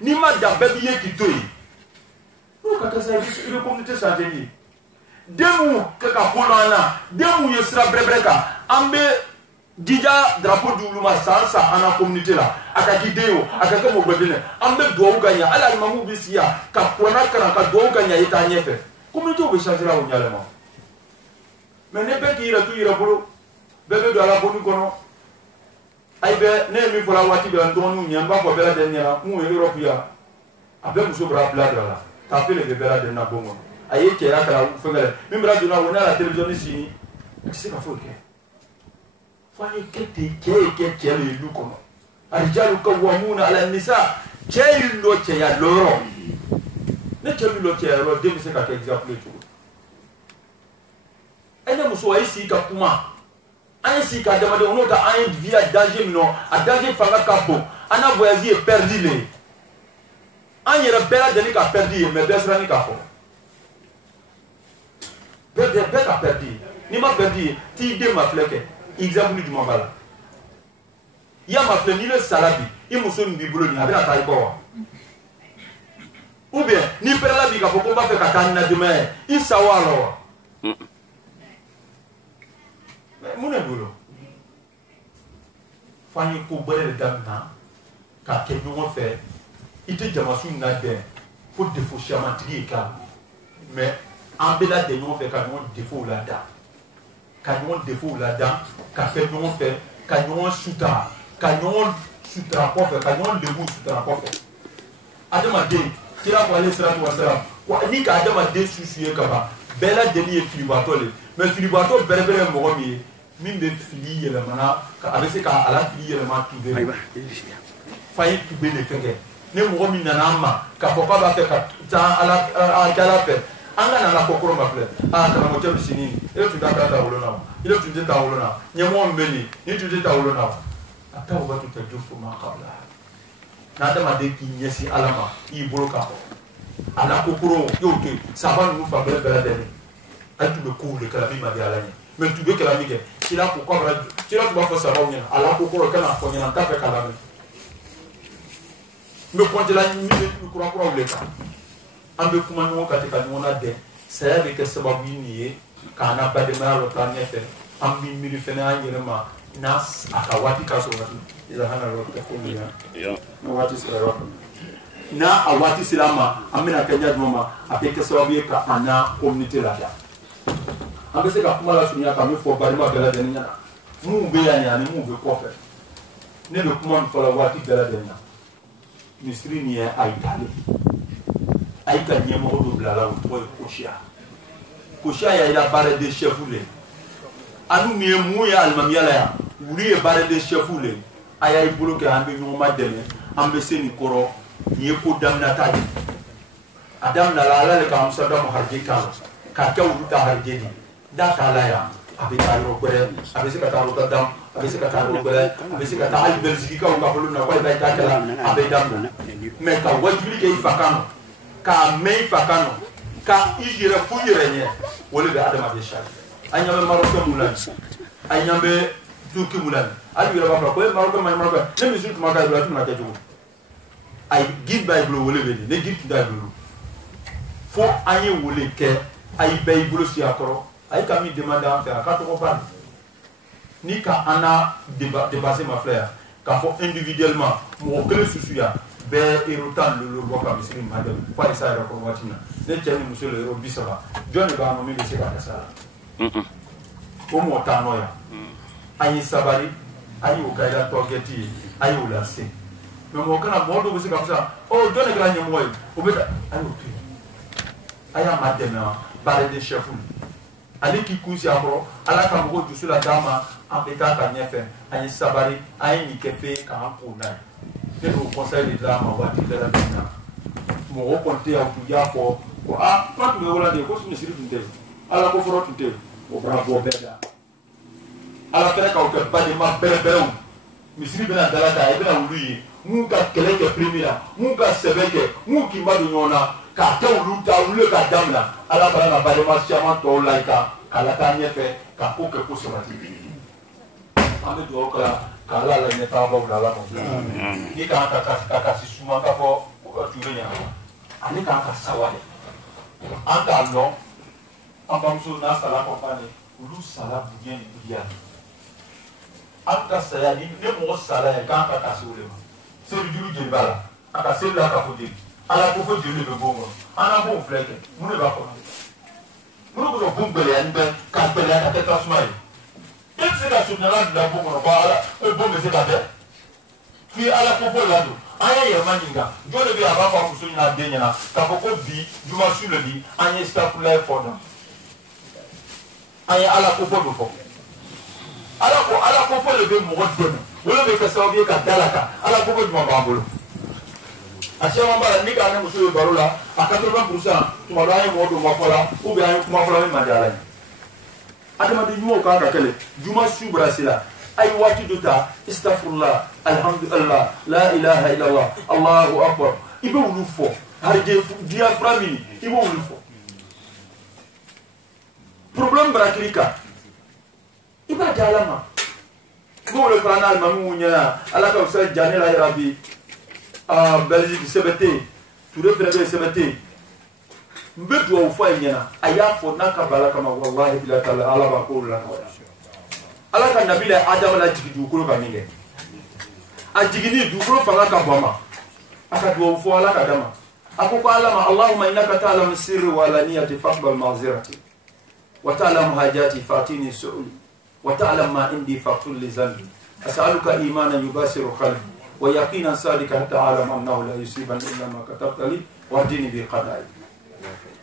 ni ma da bɛɛ ye k'i to yen n'o ka kɛ sa i bɛ communauté changer ye den mun kɛ ka ko an na den mun ye sira bɛrɛbɛrɛ kan an bɛ jija drapeau di olu ma san an na communauté la a ka k'i den ye o a ka kɛ mɔgɔ den ye an bɛ dugawu ka ɲɛ hali alimamuw bɛ sigi yan ka kuranna kalan ka dugawu ka ɲɛ i t'a ɲɛfɛ communauté bɛ changer o ɲalɛma mais ne bɛɛ k'i yɛrɛ to i yɛrɛ bolo bɛɛ bɛ don ala bonni kɔnɔ ayi bɛ ne ye min fɔla waati bɛɛ n dɔgɔninw ɲɛ n b'a fɔ bɛɛ lajɛlen ɲɛna mun ye Europe yan a bɛ muso bila bila dɔ la k'a fɛ de bɛ bɛɛ lajɛlen na bon kɔnɔ a ye cɛya kalan fɛnkɛ min bila donna o n'a la télévision sini a tɛ se ka foyi kɛ fo an ye kɛ ten cɛ ye kɛ cɛ le ye du kɔnɔ arijalu qawwamuna ala nisa cɛ yi lɔ cɛya lɔyɔrɔ ne cɛ min lɔ cɛya yɔrɔ den bɛ se ka kɛ exemple ye cogo e ne muso a ye sigi ka kuma an ye sigi ka adamadenw n'o tɛ an ye vie a danger min na a danger fanga ka bon an na voyage ye perdu le ye an yɛrɛ bɛɛ lajɛlen ka perdu ye mais bɛɛ siranni k'a fɔ bɛɛ ka perdu ye n'i ma perdu ye t'i den ma filɛ kɛ exemple jumɛn b'a la i y'a ma filɛ n'i bɛ sara bi i muso min b'i bolo nin a bɛna taa i kɔ wa ou bien n'i pɛrɛla bi k'a fɔ ko n b'a fɛ ka taa ni na demain i sa wa la wa mun de bolo f'an ye ko bɛrɛ de daminɛ k'a kɛ ɲɔgɔn fɛ i tɛ jamasu na bɛn fo défaut siamantigi ye k'a mais an bɛɛ lajɛlen ɲɔgɔn fɛ ka ɲɔgɔn défaut lada ka ɲɔgɔn défaut lada ka kɛ ɲɔgɔn fɛ ka ɲɔgɔn sutura ka ɲɔgɔn sutura kɔfɛ ka ɲɔgɔn lebu sutura kɔfɛ adamaden kira ko ale siratu wasala ni ka adamaden susu ye ka ban bɛɛ lajɛlen ye filibatɔ le mais filibatɔ bɛrɛbɛrɛ ye mɔgɔ min ye min bɛ fili yɛlɛmana a bɛ se ka ala fili yɛlɛma tube fa ye tube de fɛn kɛ ni mɔgɔ min nana an ma k'a fɔ k'a b'a fɛ ka taa ala fɛ an ka nana kɔkɔrɔ ma filɛ karamɔgɔcɛ bɛ sini e tun t'a ta wolo na e tun tɛ taa wolo na ɲɛmɔgɔ min bɛ nin ni tun tɛ taa wolo na a taa waati tɛ jo fo ma kabila n'adamaden k'i ɲɛsin ala ma i y'i bolo k'a fɔ a la kɔkɔrɔ y'o to yen saba ninnu fan bɛɛ bɛɛ lajɛlen a tun bɛ kow de kɛla min ma di ala ɲɛ mais tun bɛ kɛla min kɛ kira ko kira tun b'a fɔ sabaw ɲɛna a la kɔkɔrɔ kana fɔ ɲɛna n t'a fɛ k'a lamɛn n bɛ kɔntela ni kurakuraw de kan an bɛ kuma ɲɔgɔn kan ten ka ɲɔgɔn na dɛn saya bɛ kɛ sababu ye nin ye k'an na balimaya dɔ taa ɲɛfɛ an bɛ miiri fɛnɛ an yɛrɛ ma n'a a ka waati ka sɔrɔ hana yɔrɔ tɛ ko min na ni waati sera yɔrɔ n'a a waati sera an ma an bɛna kɛ ɲɛ jumɛn ma a bɛ kɛ sababu ye ka an na communauté lafiya an bɛ se ka kuma lasurunya ka min fɔ balima bɛɛ lajɛlen ɲɛna minnu bɛ yan ani minnu bɛ kɔfɛ ne bɛ kuma min fɔ la waati bɛɛ lajɛlen na misiri nin ye Ayitale a yi ka ɲɛmɔgɔ dɔ bila la o tɔgɔ ye Kosiya Kosiya y'a jira baaraden chef le anu min ye mun ye alimamiya la yan wulu ye baaraden chef le a y'a bolo kɛ an bɛ ɲɔgɔn ma dɛmɛ an bɛ se nin kɔrɔ nin ye ko daminɛta ye a daminɛ la ala le ka Amusadɔmu harije k'a la k'a kɛ olu ta harije de n'a t'a la yan a bɛ taa yɔrɔ wɛrɛ a bɛ se ka taa Rotterdam a bɛ se ka taa yɔrɔ wɛrɛ a bɛ se ka taa hali Belgique-kaw ka bolo minɛ k'ale bɛ taa kɛla a bɛ daminɛ mais ka wajibili kɛ i fa kan nɔ k'a mɛn i fa kan nɔ ka i yɛrɛ fo i yɛrɛ ɲɛ o de bɛ adamaden sari an ɲɛ bɛ Maroc mun la nin an ɲɛ bɛ Turki mun la nin hali yɛrɛ b'a fɔ ko e Maroc ma Maroc ne misiri tun ma k'a bolo a tun bɛna kɛ cogo ayi guide b'a bolo wele bɛ nin ne guide tun t'a bolo fo an ye wele kɛ a yi bɛɛ y'i bolo si a kɔrɔ a yi ka min demande an fɛ a ka tɔgɔ ba ni ka an na dépassé ma filɛ yan k'a fɔ individuellement mɔgɔ kelen susu yan bɛɛ euro 10 lolo bɔ ka misiri ma dɛmɛ fo a ye s'a yɛrɛ kɔrɔ waati min na ne cɛ ni muso le euro 30 jɔn de b'a nɔ min bɛ se ka kɛ sa la o mɔgɔ t'an nɔ yan an ye sabali an y'o ka yɛrɛ tɔgɛti ye an y'o lase mais mɔgɔ kana mɔgɔ dɔw bɛ se ka fɔ sa ɔ jɔn de kɛra ɲɛmɔgɔ ye o bɛ taa an y'o to yen a y'a ma dɛmɛ wa baaraden chef ale k'i kun si a kɔrɔ ala ka mɔgɔw dusu la d'a ma an bɛ taa ka ɲɛfɛ an ye sabali an ye nin kɛ fɛ k'an ko n'a ye ne b'o conseil de d'a ma waati bɛɛ la min na mɔgɔ kɔni tɛ yan u tun y'a fɔ ko kuma tun bɛ wala de ko misiri tun tɛ ala ko fɔlɔ tun tɛ o fana bɔ bɛɛ da ala fɛnɛ k'aw kɛ badenma bɛrɛbɛrɛw misiri bɛna dala ta i bɛna wulu ye mun ka kɛlɛ kɛ primi la mun ka sɛbɛn kɛ mun k'i ma don ɲɔgɔn na k'a kɛ olu ta wuli ka daminɛ ala fana ka balima caman tɔw la i ka k'a la taa ɲɛfɛ ka ko kɛ ko sabati an bɛ dugawu kɛ kala la ne ta ba la mo ni ka ka suma ka fo tu re ani ka sawale anta no ambamso na sala compagnie lu sala bien bien anta saya ni ne mo sala ya ka kasule ma se du de bala aka se la ka fodi ala ko fodi le bongo ana bon fleke mu ne ba ko mu no ko bon bele an be ka bele ka te transmari et c'est la souvenance de la bongo no ba ala bon me se ka de fi ala ko fo la do aya ya maninga jole bi aba fa muso na de nyana ka ko bi juma su le bi anya staff life for them aya ala ko fo do fo ala ko fo le be mo dem wala be ka sababu ka dalaka ala ko fo juma ba bolo ashama mbala ni ka ne muso yo barola a 80% tuma do aya mo do ma fola ou bien aya kuma fola me mandala adama de nyuo ka ka kele juma su brasila ay wati duta astaghfirullah alhamdulillah la ilaha illallah allahu akbar ibe wulu fo harje diaphragme ibe wulu fo problème braklika iba dalama ko le fanal mamu nya ala ka sa janela rabi Belgique CBT tout le frère CBT mbetu wa ufa nyana aya fo naka balaka ma wallahi bila taala ala ba ko la ala ka nabila adam la jigi dukuro ka minge a jigini dukuro fanga ka bama aka do fo ala ka dama akoko ala ma allahumma innaka ta'lamu sirri wa laniyati faqbal ma'zirati wa ta'lamu hajati fatini su'li wa ta'lamu ma indi faqtul li zanbi as'aluka imanan yubasiru qalbi wa yaqinan sadika hatta a'lam annahu la yusiban illa ma katabta li wa dini bi qada'i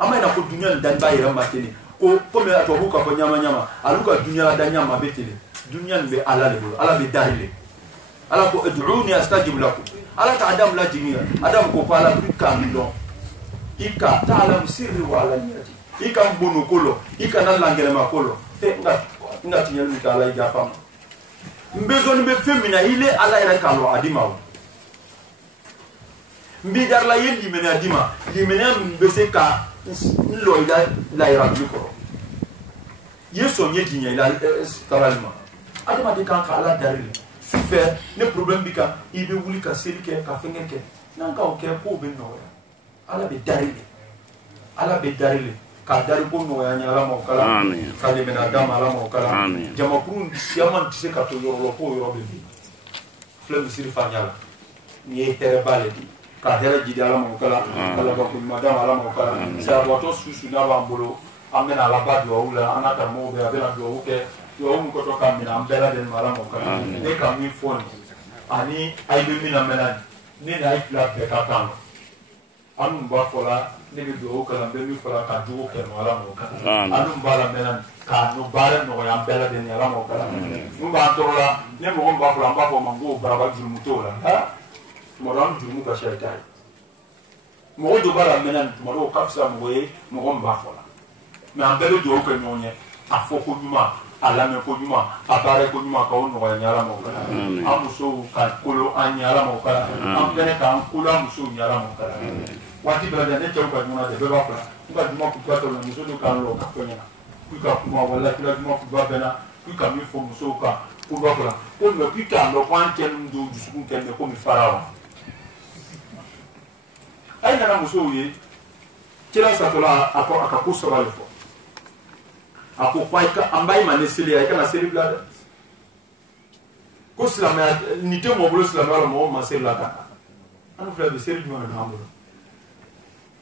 ama ina ko dunya dan bayira matini ko comme ato buka ko nyama aluka dunya da nyama betele dunya be ala le ala be dahile ala ko ad'uni astajib lakum ala ka adam la jimiya adam ko pala bika milo ika ta'lam sirri wa alaniyati ika mbunu kolo ika nan langele makolo nga tinyelu ka ala ja fam mbezo ni be femina ile ala ira kalo adima mbi dar la yendi mena adima limena mbese ka lo la ira biko yeso nyeti nya ila taralma adama de kan kala darili sufer ne problème bika ibe wuli ka selike ka fengeke nanga o ke ko be no ala be darili ka dari ko no ya nya ala mo kala kale mena dama ala mo kala jama kurun yaman tise ka to yoro ko yoro be bi flem siri fanyala ni tere baledi ka hera jidi ala mo kala kala ba ko madama ala mo kala sa wato susu na ba mbolo amena la ba do wala anata mo be abela do ke yo mu ko to kamina ambela den mala mo kala ne kam ni phone ani ay be mina mena ni na ay pla be ka tan anu ba fola ne be do kala be mi fola ka do ke mala mo kala anu ba la mena ka no bare no ya ambela den mala mo kala mu ba to la ne mo ba fola ba ko mango ba ba juru to la ha mo ran juru ka shaitan mo do bara mena mo do kapsa mo we mo ba fola mais ambela do ke nyonye afoko nyuma alame ko nyuma abare ko nyuma ka ono ya nyala mo kala amuso ka kolo anyala mo kala ambere ka kolo amuso nyala mo kala wati bela ne chauka nyuma de beba kala ba duma ku kwato na muso do kan lo ka konya ku ka kuma wala kila duma ku ba bena ku ka mi fo muso ka ku ba kala ko me ku ka lo kwan ken do dusu ken de ko mi farawa ay na muso ye kila sa tola ako so ba le fo ako kwaika ambaye manesili ya kana seri blada ko silama ni te mo bolo silama wala mo maseli la ka anu fla be seri juma na ambo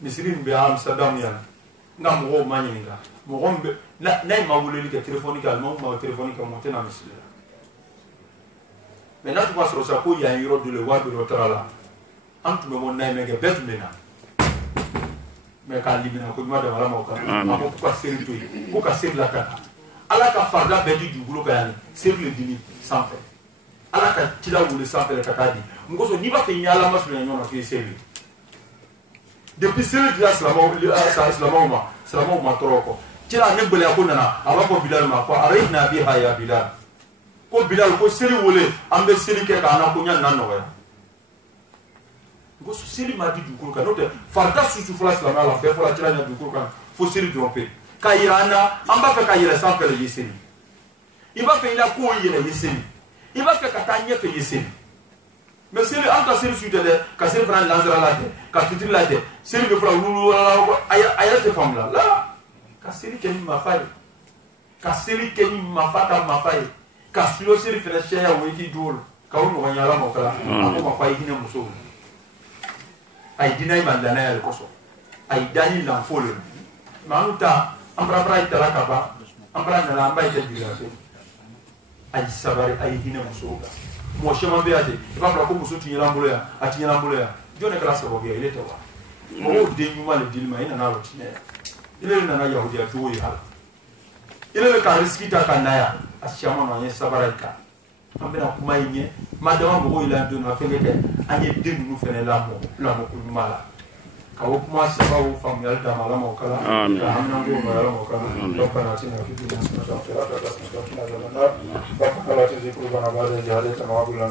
ni siri mbe Amsterdam ya nga mo manyinga mo gombe na ma wuleli ka telefonika mo ma telefonika mo tena misili mais na tu pas rosa ko ya yoro de le wa de rotrala antu mo na mega bet mena mais ka libina ko ma da wala mo ka ko ko seri to ko ka seri la ka ala ka farda be di dugulo ka yani seri le dini sans fait ala ka tila wule sans fait ka kadi ngo so ni ba fe nyala masu nyona fi seri depuis seri de islamo ma toroko tila ne bele ko nana aba ko bilal ma ko arayna biha ya bilal ko bilal ko seri wule ambe seri ke ka na ko nya nan no ya go seri ma di dukuru ka note farda susu fla islam ala fe fla tira nya dukuru ka fo seri tromper ka irana amba fe ka yere sans faire le yeseni iba fe ila ko yere yeseni il va faire katanya fait yesel mais c'est entre c'est suite de ka c'est prendre lanzara la de ka fitir la de c'est le fra lulu aya te femme là ka c'est qui ma faille ka c'est qui ma fata ma faille ka sulo c'est fait cher ya wiki dol ka wo no nyala mo kala ko ma faille hina muso ay dinay mandana ya ko so ay dani l'enfole manuta ambra itala kaba ambra na lamba ite dilafe ay sabari ay hina musoga mo shema be ate ba bra ko muso tinyala mbulo ya atinyala mbulo ya jone kala sabo ya ile tawa mo de nyuma le dilma ina na rotine ile na na yahudi ya tuwo ya ile le ka riski ta kanaya ashama no ye sabara ka ambena kuma yenye madama mo ila ndo na fengeke anye denu no fene la mo kumala kawo kuma saba wo famu yal da malama okala amna ngo malama okala dokana tina fitu na sasa tera da sasa tina da na ba kala tizi ku bana ba de jale ta mawabula